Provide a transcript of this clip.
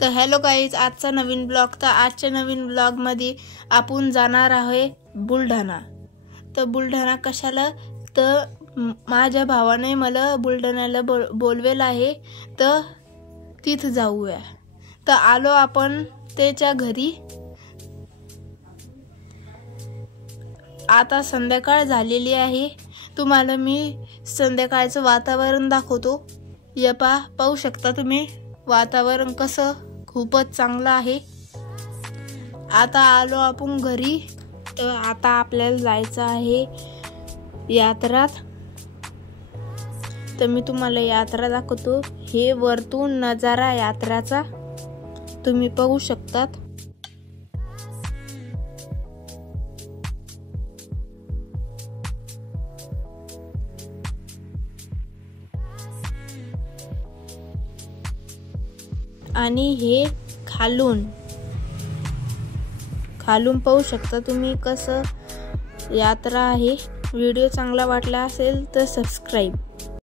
तर hello guys, आजचा नवीन blog. तर आजच्या नवीन ब्लॉगमध्ये आपण जाणार आहे बुलढाणा. तर बुलढाणा कशाला, तर माझ्या भावाने मला बुलढाण्याला बोलवेलं आहे, तर तिथं जाऊया. तर आलो आपण त्याच्या घरी. आता संध्याकाळ झालेली आहे. तुम्हाला मी संध्याकाळचं वातावरण दाखवतो. पाहू शकता तुम्ही वातावरण कसं, खूपच चांगलं आहे. आता आलो आपण घरी. तर आता आपल्याला जायचं आहे यात्रात. तर मी तुम्हाला यात्रा दाखवतो. हे वरतून नजारा यात्राचा तुम्ही पाहू शकतात. आणि हे खालून पाहू शकता तुम्ही कसं यात्रा आहे. व्हिडिओ चांगला वाटला असेल तर सबस्क्राईब.